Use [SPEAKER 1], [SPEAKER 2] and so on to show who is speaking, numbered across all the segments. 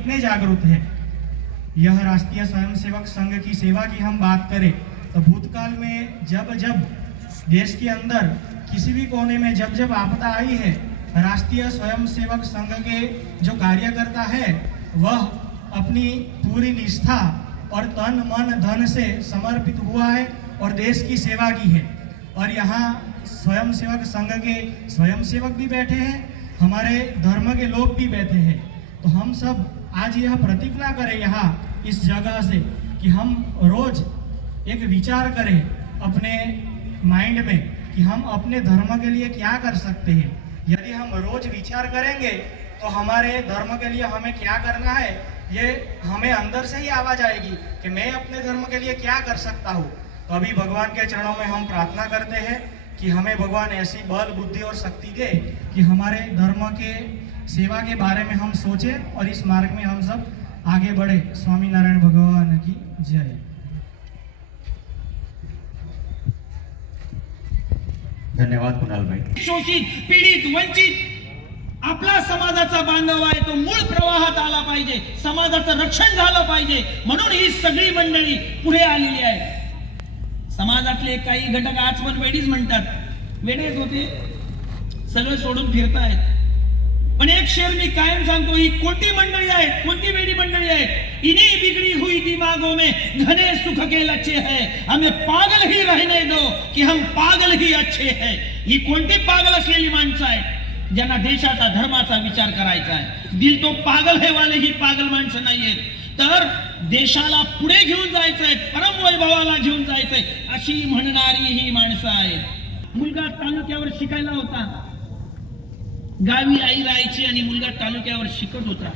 [SPEAKER 1] कितने जागरूक हैं? यह राष्ट्रीय स्वयंसेवक संघ की सेवा की हम बात करें तो भूतकाल में जब जब देश के अंदर किसी भी कोने में जब जब आपदा आई है, राष्ट्रीय स्वयंसेवक संघ के जो कार्यकर्ता है, वह अपनी पूरी निष्ठा और तन, मन, धन से समर्पित हुआ है और देश की सेवा की है। और यहाँ स्वयंसेवक संघ के स्वयंसेवक भी बैठे हैं, हमारे धर्म के लोग भी बैठे हैं। तो हम सब आज यह प्रतिज्ञा करें यहाँ इस जगह से कि हम रोज एक विचार करें अपने माइंड में कि हम अपने धर्म के लिए क्या कर सकते हैं। यदि हम रोज विचार करेंगे तो हमारे धर्म के लिए हमें क्या करना है, ये हमें अंदर से ही आवाज़ आएगी कि मैं अपने धर्म के लिए क्या कर सकता हूँ। तो अभी भगवान के चरणों में हम प्रार्थना करते हैं कि हमें भगवान ऐसी बल, बुद्धि और शक्ति दे कि हमारे धर्म के सेवा के बारे में हम सोचें और इस मार्ग में हम सब आगे बढ़े। स्वामी नारायण भगवान की जय।
[SPEAKER 2] धन्यवाद कुणालभाई
[SPEAKER 3] शोषित पीडित वंचित आपला समाजाचा बांधव आहे तो मूळ प्रवाहात आला पाहिजे समाजाचं रक्षण झालं पाहिजे म्हणून ही सगळी मंडळी पुढे आलेली आहे समाजातले काही घटक आज पण वेडीच म्हणतात. वेडेच होते. सगळं सोडून फिरतायत. पण एक शेर मी कायम सांगतो ही कोणती मंडळी आहे कोणती वेडी मंडळी आहे इन्हीं बिगड़ी हुई दिमागों में घने सुख के लच्छे है. हमें पागल ही रहने दो कि हम पागल ही अच्छे है. ही कोणती पागल असलेली माणसं आहेत? ज्यांना देशाचा धर्माचा विचार करायचा आहे. दिल तो पागल है वाले ही पागल माणसं नाहीयेत तर देशाला पुढे घेऊन जायचंय परम वैभवाला घेऊन जायचंय अशी म्हणणारी ही माणसं आहेत. मुलगा तालुक्यावर शिकायला होता. गावी आई राहायची आणि मुलगा तालुक्यावर शिकत होता.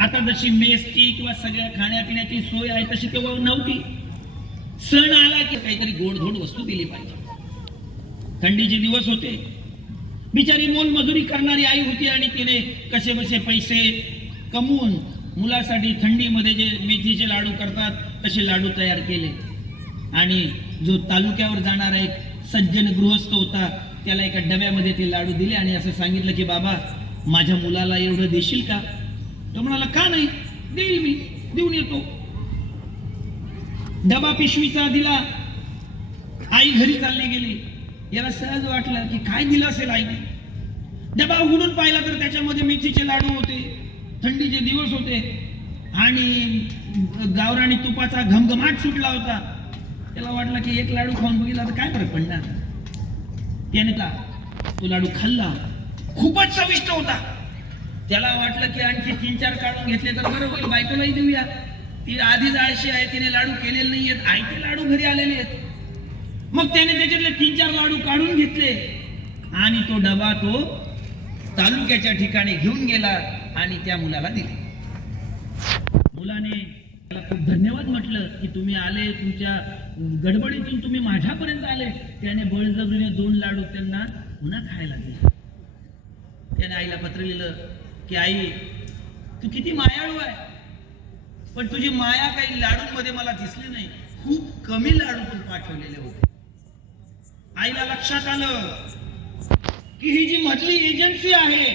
[SPEAKER 3] आता जशी मेसची किंवा सगळ्या खाण्यापिण्याची सोय आहे तशी तेव्हा नव्हती. सण आला की काहीतरी गोडधोड वस्तू दिली पाहिजे. थंडीचे दिवस होते. बिचारी मोलमजुरी करणारी आई होती आणि तिने कसे बसे पैसे कमवून मुलासाठी थंडीमध्ये जे मेथीचे लाडू करतात तसे लाडू तयार केले. आणि जो तालुक्यावर जाणारा एक सज्जन गृहस्थ होता त्याला एका डब्यामध्ये ते लाडू दिले आणि असं सांगितलं की बाबा माझ्या मुलाला एवढं देशील का? तो म्हणाला का नाही? देईल मी. देऊन येतो. डबा पिशवीचा दिला. आई घरी चालली गेली. याला सहज वाटलं की काय दिलं असेल आईने? डबा उघडून पाहिला तर त्याच्यामध्ये मिरचीचे लाडू होते थंडीचे दिवस होते आणि गावराणी तुपाचा घमघमाट सुटला होता. त्याला वाटलं की एक लाडू खाऊन बघितला तर काय फरक पडणार? त्याने ला- तो लाडू खाल्ला. खूपच चविष्ट होता. त्याला वाटलं की आणखी तीन चार काढून घेतले तर बरं होईल बायकोलाही देऊया. ती आधीच आळशी आहे तिने लाडू केलेले नाही आहेत आयते लाडू घरी आलेले आहेत. मग त्याने त्याच्यातले तीन चार लाडू काढून घेतले. आणि तो डबा तो तालुक्याच्या ठिकाणी घेऊन गेला आणि त्या मुलाला दिले. मुलाने खूप धन्यवाद म्हटलं की तुम्ही आले तुमच्या गडबडीतून तुम्ही माझ्यापर्यंत आले. त्याने बळजबरीने दोन लाडू त्यांना पुन्हा खायला दिले. त्याने आईला पत्र लिहिलं की आई तू किती मायाळू आहे. पण तुझी माया काही लाडूंमध्ये मला दिसली नाही. खूप कमी लाडू तू पाठवलेले होते. आईला लक्षात आलं की ही जी मधली एजन्सी आहे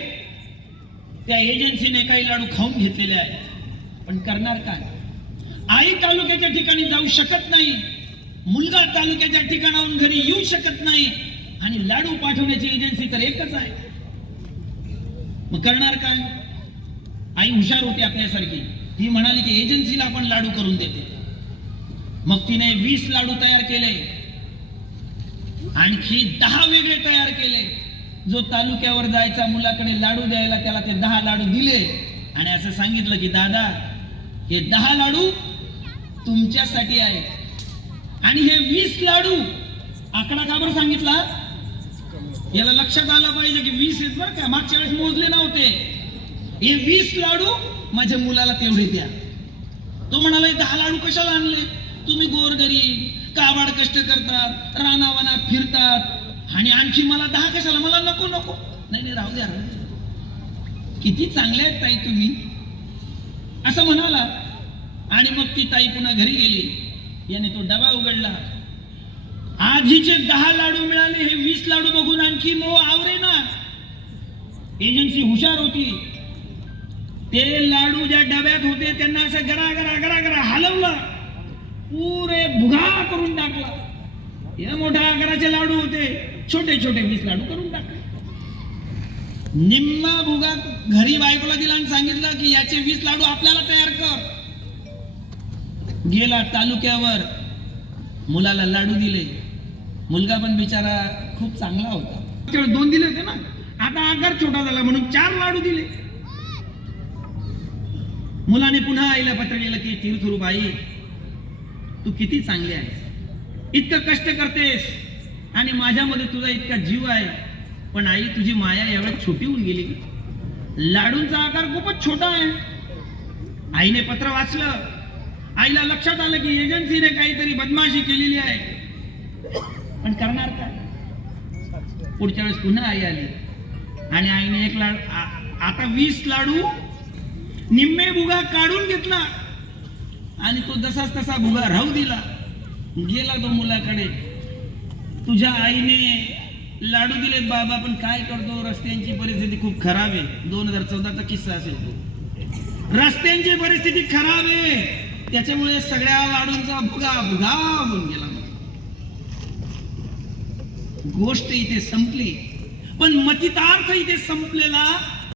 [SPEAKER 3] त्या एजन्सीने काही लाडू खाऊन घेतलेले आहेत. पण करणार काय? आई तालुक्याच्या ठिकाणी जाऊ शकत नाही मुलगा तालुक्याच्या ठिकाणाहून घरी येऊ शकत नाही आणि लाडू पाठवण्याची एजन्सी तर एकच आहे. मग करणार काय? आई हुशार होती आपल्यासारखी. ती म्हणाली की एजन्सीला आपण लाडू करून देते. मग तिने वीस लाडू तयार केले. आणखी दहा वेगळे तयार केले. जो तालुक्यावर जायचा मुलाकडे लाडू द्यायला त्याला ते दहा लाडू दिले. आणि असं सांगितलं की दादा हे दहा लाडू तुमच्यासाठी आहे आणि हे वीस लाडू आकडा का बरं सांगितला? याला लक्षात आलं पाहिजे की वीस आहेत बरं का. मागच्या वेळेस मोजले नव्हते. हे वीस लाडू माझ्या मुलाला तेवढे द्या. तो म्हणाला "हे दहा लाडू कशाला आणले? तुम्ही गोरगरीब काबाड कष्ट करतात रानावनात फिरतात. आणि आणखी मला दहा कशाला? मला नको नको. नाही नाही राहू द्या राहू द्या. किती चांगले आहेत ताई तुम्ही. असं म्हणाला. आणि मग ती ताई पुन्हा घरी गेली. याने तो डबा उघडला. आधीचे दहा लाडू मिळाले हे वीस लाडू बघून आणखी मो आवरे ना. एजन्सी हुशार होती. ते लाडू ज्या डब्यात होते त्यांना असं गरा गरा गरा गरा हलवलं. पुरे भुगा करून टाकला. हे मोठ्या आकाराचे लाडू होते. छोटे छोटे वीस लाडू करून टाकले. निम्मा भुगा घरी बायकोला दिला आणि सांगितलं की याचे वीस लाडू आपल्याला तयार कर. गेला तालुक्यावर. मुलाला लाडू दिले. मुलगा पण बिचारा खूप चांगला होता. दोन दिले होते ना? आता आकार छोटा झाला म्हणून चार लाडू दिले. मुलाने पुन्हा आईला पत्र लिहिलं की तीर्थरूप बाई तू किती चांगली आहेस. इतकं कष्ट करतेस आणि माझ्यामध्ये तुझा इतका जीव आहे. पण आई तुझी माया यावेळेस छोटी होऊन गेली. लाडूंचा आकार खूपच छोटा आहे. आईने पत्र वाचलं. आईला लक्षात आलं की एजन्सीने काहीतरी बदमाशी केलेली आहे. पण करणार काय? पुढच्या वेळेस पुन्हा आई आली. आणि आईने एक लाडू आता वीस लाडू निम्मे भुगा काढून घेतला. आणि तो जसाच तसा भुगा राहू दिला. गेला तो मुलाकडे. तुझ्या आईने लाडू दिलेत बाबा पण काय करतो? रस्त्यांची परिस्थिती खूप खराब आहे. दोन हजार चौदाचा किस्सा असेल तो. रस्त्यांची परिस्थिती खराब आहे. त्याच्यामुळे सगळ्या लाडूंचा भुगा भुगा होऊन गेला. गोष्ट इथे संपली. पण मतितार्थ इथे संपलेला